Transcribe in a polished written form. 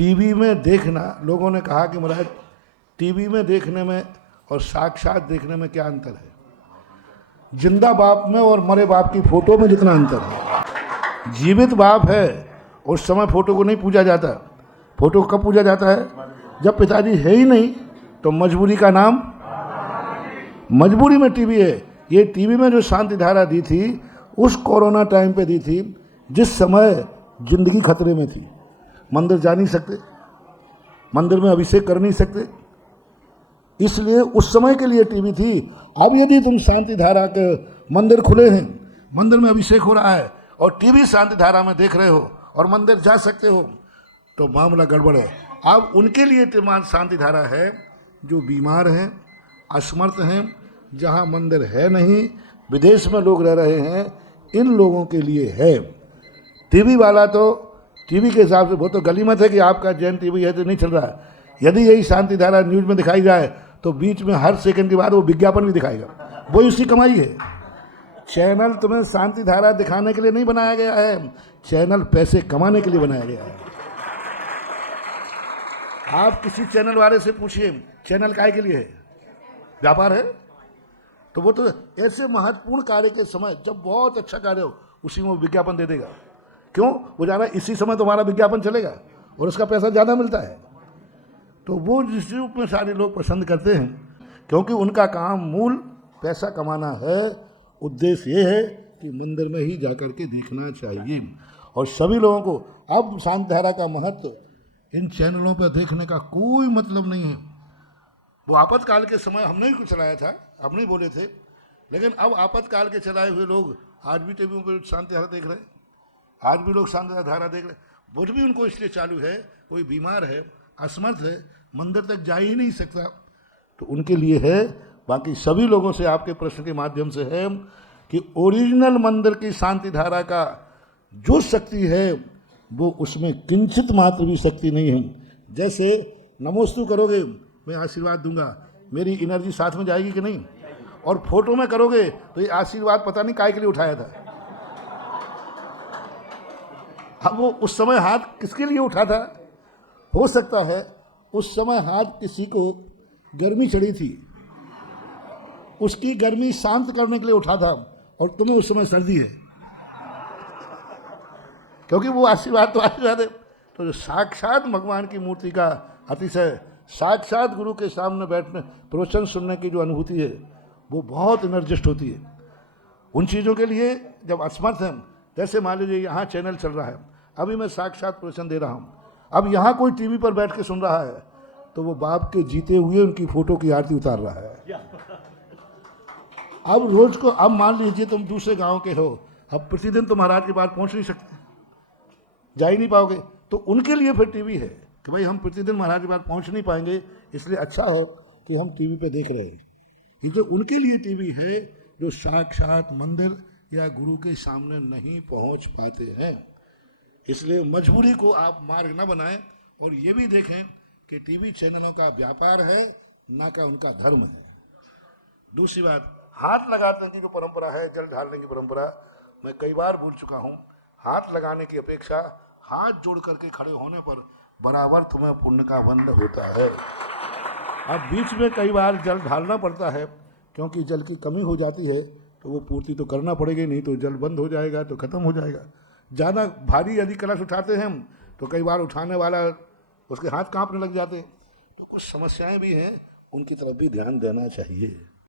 TV में देखना, लोगों ने कहा कि महाराज टीवी में देखने में और साक्षात देखने में क्या अंतर है? जिंदा बाप में और मरे बाप की फोटो में जितना अंतर है। जीवित बाप है उस समय फोटो को नहीं पूजा जाता। फोटो कब पूजा जाता है? जब पिताजी है ही नहीं, तो मजबूरी का नाम मजबूरी में टीवी है। ये टीवी में जो शांति धारा दी थी उस कोरोना टाइम पे दी थी जिस समय जिंदगी खतरे में थी। मंदिर जा नहीं सकते, मंदिर में अभिषेक कर नहीं सकते, इसलिए उस समय के लिए टीवी थी। अब यदि तुम शांति धारा के मंदिर खुले हैं, मंदिर में अभिषेक हो रहा है और टीवी शांति धारा में देख रहे हो और मंदिर जा सकते हो, तो मामला गड़बड़ है। अब उनके लिए शांति धारा है जो बीमार हैं, असमर्थ हैं, जहां मंदिर है नहीं, विदेश में लोग रह रहे हैं, इन लोगों के लिए है। टीवी वाला तो टीवी के हिसाब से वो तो गलीमत है कि आपका जैन टीवी है तो नहीं चल रहा है। यदि यही शांति धारा न्यूज में दिखाई जाए तो बीच में हर सेकंड के बाद वो विज्ञापन भी दिखाएगा। वो उसकी कमाई है। चैनल तुम्हें शांति धारा दिखाने के लिए नहीं बनाया गया है, चैनल पैसे कमाने के लिए बनाया गया है। आप किसी चैनल वाले से पूछिए चैनल काहे के लिए है? व्यापार है? तो वो तो ऐसे महत्वपूर्ण कार्य के समय जब बहुत अच्छा कार्य हो उसी में विज्ञापन दे देगा। क्यों? वो जा रहा है इसी समय तुम्हारा विज्ञापन चलेगा और उसका पैसा ज़्यादा मिलता है। तो वो जिस रूप में सारे लोग पसंद करते हैं, क्योंकि उनका काम मूल पैसा कमाना है। उद्देश्य ये है कि मंदिर में ही जाकर के देखना चाहिए। और सभी लोगों को अब शांति धारा का महत्व इन चैनलों पर देखने का कोई मतलब नहीं है। वो आपातकाल के समय हमने ही कुछ चलाया था, हम नहीं बोले थे, लेकिन अब आपातकाल के चलाए हुए लोग आज भी टीवी पर शांति धारा देख रहे हैं। आज भी लोग शांति धारा देख रहे हैं। वो भी उनको इसलिए चालू है, कोई बीमार है, असमर्थ है, मंदिर तक जा ही नहीं सकता, तो उनके लिए है। बाकी सभी लोगों से आपके प्रश्न के माध्यम से है कि ओरिजिनल मंदिर की शांति धारा का जो शक्ति है वो उसमें किंचित मात्र भी शक्ति नहीं है। जैसे नमोस्तु करोगे, मैं आशीर्वाद दूंगा, मेरी एनर्जी साथ में जाएगी कि नहीं? और फोटो में करोगे तो ये आशीर्वाद पता नहीं काय के लिए उठाया था। अब वो उस समय हाथ किसके लिए उठा था? हो सकता है उस समय हाथ किसी को गर्मी चढ़ी थी, उसकी गर्मी शांत करने के लिए उठा था, और तुम्हें उस समय सर्दी है, क्योंकि वो आशीर्वाद तो आशीर्वाद है। तो जो साक्षात भगवान की मूर्ति का अतिशय साक्षात गुरु के सामने बैठने प्रवचन सुनने की जो अनुभूति है वो बहुत एनर्जिस्ट होती है। उन चीज़ों के लिए जब असमर्थ हैं, जैसे मान लीजिए यहाँ चैनल चल रहा है, अभी मैं साक्षात प्रवचन दे रहा हूँ, अब यहाँ कोई टीवी पर बैठ के सुन रहा है तो वो बाप के जीते हुए उनकी फोटो की आरती उतार रहा है। अब रोज को, अब मान लीजिए तुम दूसरे गांव के हो, अब प्रतिदिन तो महाराज के पास पहुंच नहीं सकते, जा ही नहीं पाओगे, तो उनके लिए फिर टीवी है कि भाई हम प्रतिदिन महाराज के पास पहुंच नहीं पाएंगे, इसलिए अच्छा है कि हम टीवी पे देख रहे हैं। ये जो उनके लिए टीवी है जो साक्षात मंदिर या गुरु के सामने नहीं पहुंच पाते हैं। इसलिए मजबूरी को आप मार्ग न बनाएं और ये भी देखें कि टीवी चैनलों का व्यापार है, ना का उनका धर्म है। दूसरी बात, हाथ लगाने की जो परंपरा है, जल ढालने की परंपरा, मैं कई बार भूल चुका हूँ। हाथ लगाने की अपेक्षा हाथ जोड़ करके खड़े होने पर बराबर तुम्हें पुण्य का बंध होता है। अब बीच में कई बार जल ढालना पड़ता है, क्योंकि जल की कमी हो जाती है, तो वो पूर्ति तो करना पड़ेगी, नहीं तो जल बंद हो जाएगा तो खत्म हो जाएगा। ज़्यादा भारी यदि कलश उठाते हैं हम तो कई बार उठाने वाला उसके हाथ कांपने लग जाते हैं। तो कुछ समस्याएं भी हैं, उनकी तरफ भी ध्यान देना चाहिए।